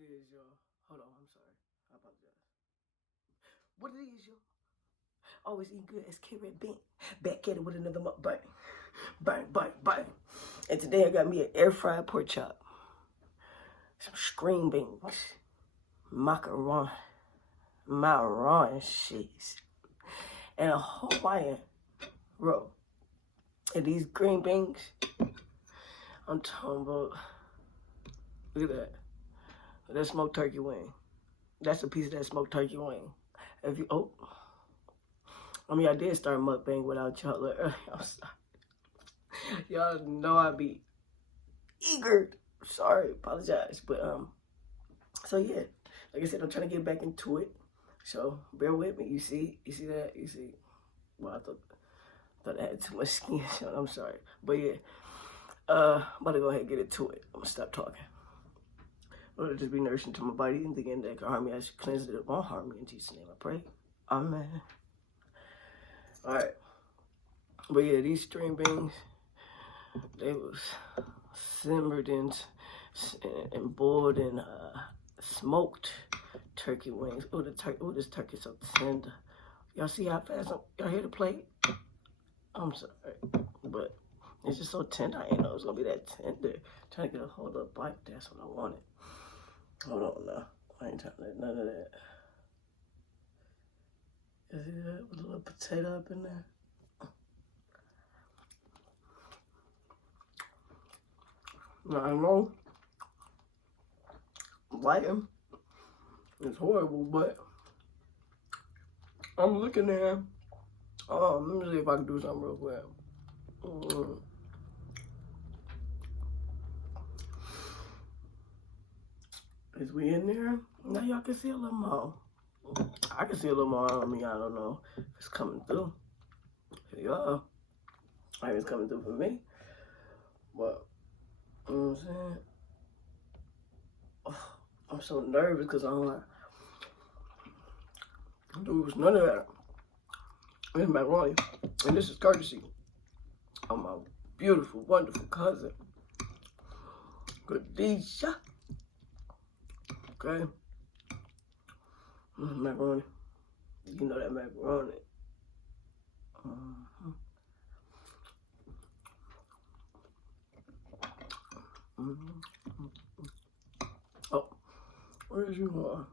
it is, y'all. Hold on, I'm sorry. I apologize. What it is, y'all? Always eat good as K-Red Bent. Back at it with another mukbang. Bang, bang, bang. And today I got me an air fried pork chop. Some string beans. Macaron cheese. And a Hawaiian roll. And these green beans, I'm talking about, look at that. That smoked turkey wing. That's a piece of that smoked turkey wing. If you, I did start mukbang without y'all earlier. I'm sorry. Y'all know I be eager. Sorry, apologize. But, so yeah. Like I said, I'm trying to get back into it. So, bear with me. You see that? You see? Well, I thought I had too much skin. I'm sorry. But yeah. I'm about to go ahead and get into it. I'm gonna stop talking. Lord, just be nourishing to my body and the end that can harm me. I should cleanse it. It won't harm me. In Jesus' name I pray. Amen. Alright. But yeah, these string beans, they was simmered and boiled in smoked turkey wings. Oh, this turkey's so tender. Y'all see how fast y'all hear the plate? I'm sorry. But it's just so tender. I ain't know it was gonna be that tender. Trying to get a hold of a bite. That's what I wanted. Hold on now. I ain't trying to let none of that. You see that with a little potato up in there? Now I know biting is horrible, but I'm looking there. Let me see if I can do something real quick. Is we in there? Now y'all can see a little more. I can see a little more on me. I don't know if it's coming through. Here y'all. I think it's coming through for me. But, you know what I'm saying? Oh, I'm so nervous because I'm like, dude, none of that. This is macaroni. And this is courtesy of my beautiful, wonderful cousin, Khadijah. Okay? Macaroni. You know that macaroni. Oh, where's you?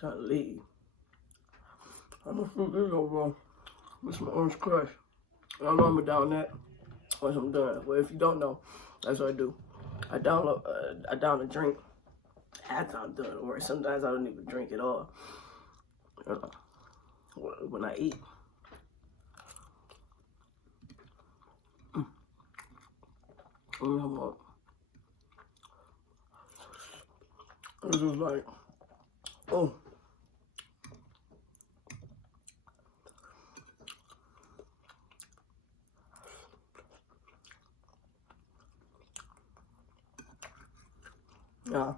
Trying to leave. I'm gonna flip this over. This is my orange crush. I don't know I'm down that once I'm done. Well, if you don't know, that's what I do. I down a drink after I'm done, or sometimes I don't even drink at all when I eat. It's just like, oh. Yeah.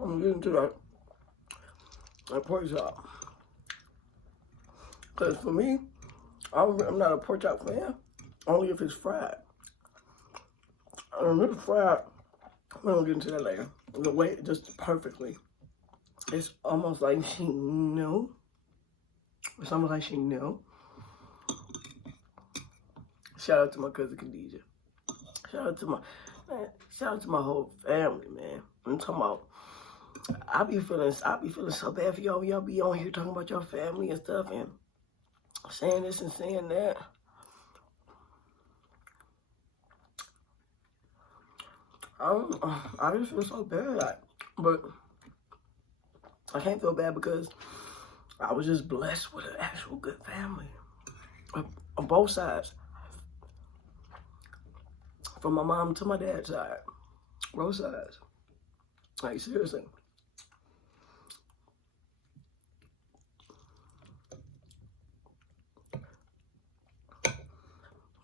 I'm getting to that pork chop. Because for me, I'm not a pork chop fan, only if it's fried. If it's fried, we're going to get into that later. The way, just perfectly. It's almost like she knew. It's almost like she knew. Shout out to my cousin Khadijah. Shout out to my whole family, man. I'm talking about, I be feeling so bad for y'all. Y'all be on here talking about your family and stuff and saying this and saying that. I just feel so bad, but I can't feel bad because I was just blessed with an actual good family on both sides. From my mom to my dad's side. Both sides. Like, seriously.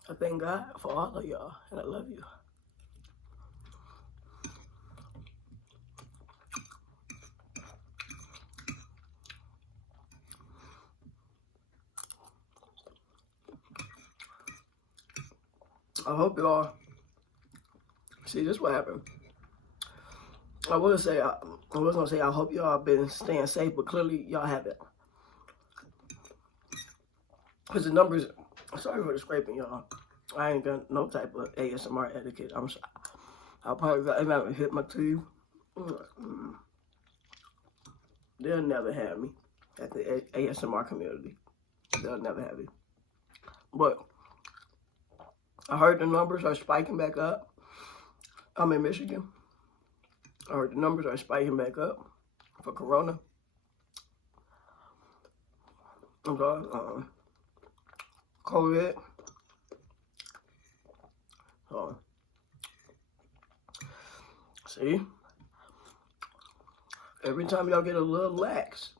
I thank God for all of y'all, and I love you. I hope y'all See, this is what happened. I was gonna say I hope y'all been staying safe, but clearly y'all haven't. Cause the numbers. Sorry for the scraping, y'all. I ain't got no type of ASMR etiquette. I'm sorry. I probably haven't hit my teeth. They'll never have me at the ASMR community. They'll never have me. But I heard the numbers are spiking back up. I'm in Michigan. I heard the numbers are spiking back up for Corona. So, COVID. So, see, every time y'all get a little lax,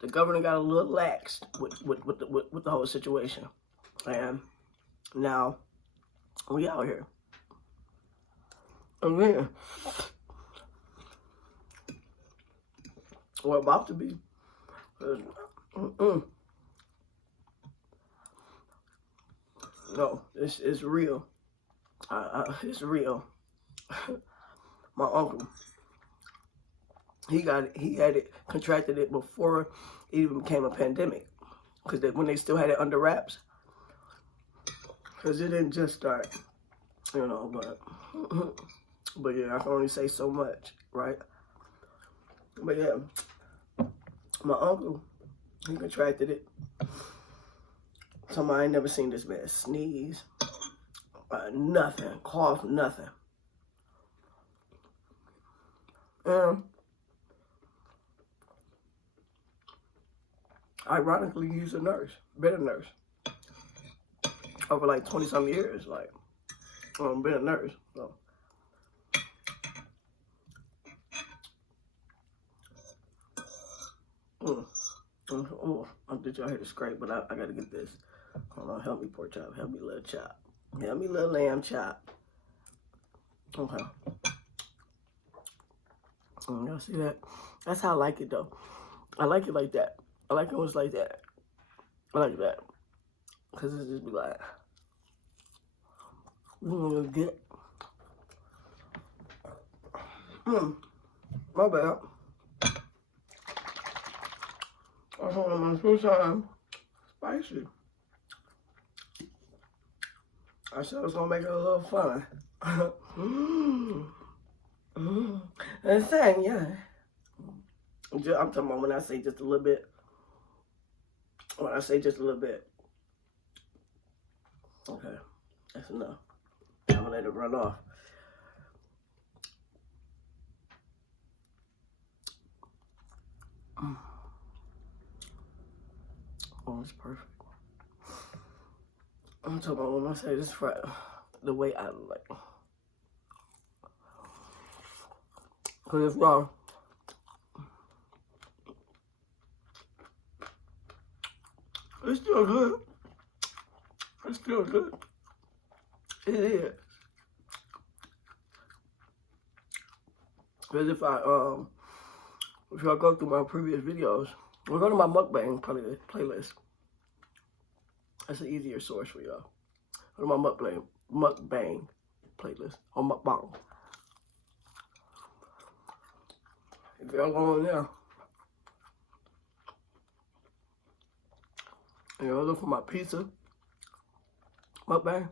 the governor got a little lax with the whole situation, and now we out here. Again, we're about to be. No, this is real. It's real. My uncle, he had it, contracted it before it even became a pandemic, because when they still had it under wraps, because it didn't just start, you know. But yeah, I can only say so much, right? But yeah, my uncle, he contracted it. Somebody, I ain't never seen this man sneeze, nothing, cough, nothing. Ironically, he's a nurse, been a nurse over like 20-some years, like, been a nurse, so. Did y'all hear the scrape? But I gotta get this. Hold on, help me, pork chop. Help me, little chop. Help me, little lamb chop. Okay. Y'all see that? That's how I like it, though. I like it like that. I like it when it's like that. I like that. Because it just be like, get. My bad. I told my first time spicy. I said I was gonna make it a little fun. And saying, yeah. I'm talking about when I say just a little bit. When I say just a little bit. Okay, that's enough. I'm gonna let it run off. Oh, it's perfect. I'm talking about when I say this fried, the way I like. Because it's raw. It's still good. It's still good. It is. Because if y'all go through my previous videos, we'll go to my MUKBANG playlist. That's an easier source for y'all. Go to my MUKBANG playlist on MUKBANG. If y'all go on there, and y'all look for my pizza MUKBANG,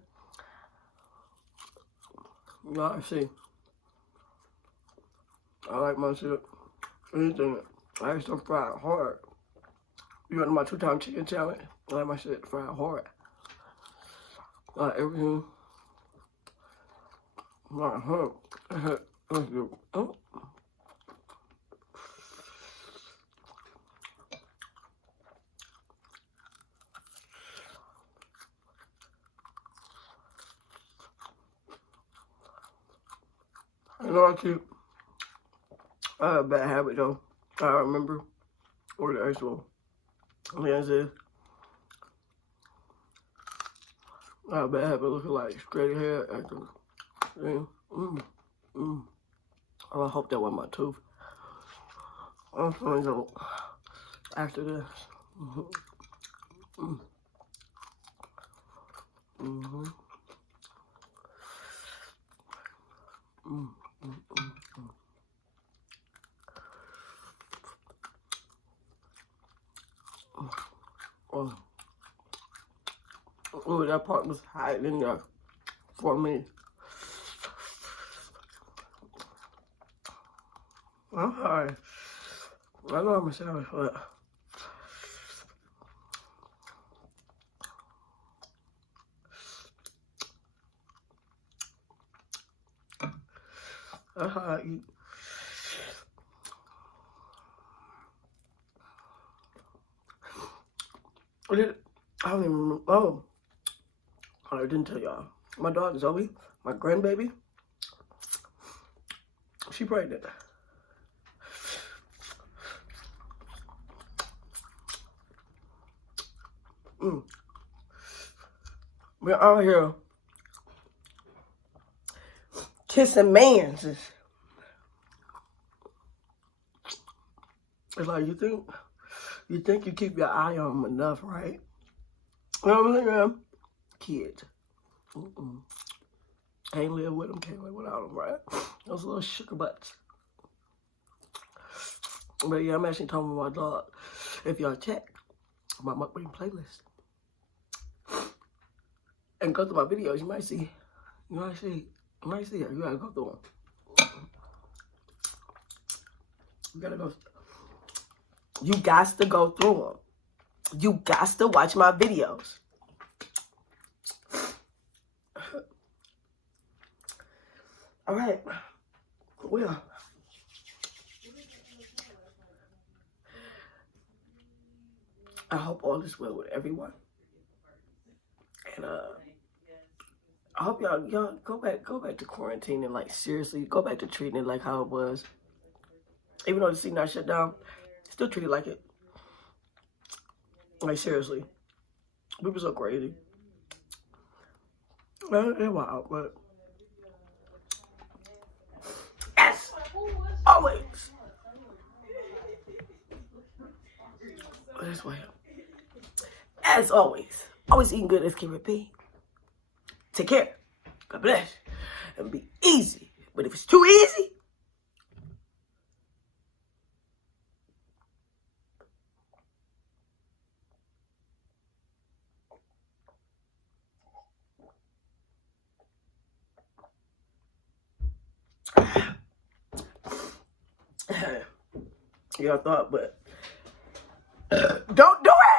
y'all see. I like my shit. Anything. I like stuff fried hard. You know my 2-time chicken challenge? I like my shit fried hard. I like everything. Like her. Oh. You know, I have a bad habit though. I remember where the actual lens is. I have a bad habit looking like straight ahead after. Oh, I hope that wasn't my tooth. I'm gonna go after this. Oh, that part was hiding in there for me. I'm sorry. I know I'm a savage, but that's how I eat. I don't even remember. Oh, I didn't tell y'all. My dog Zoe, my grandbaby, she pregnant. We're out here kissing mans. It's like you think you keep your eye on them enough, right? You know what I'm saying? Kids. Can't live with them, can't live without them, right? Those little sugar butts. But yeah, I'm actually talking about my dog. If y'all check my MUKBANG playlist and go through my videos, you might see it. You gotta go through them. You gotta go. You got to go through them. You got to watch my videos. All right. Well, I hope all is well with everyone. And I hope y'all go back to quarantining, like seriously, go back to treating it like how it was. Even though the city not shut down, still treat it like it. Like seriously. People so crazy. They're wild, but as always, this way. As always eating good as can repeat. Take care. God bless. And be easy. But if it's too easy, y'all thought, but don't do it.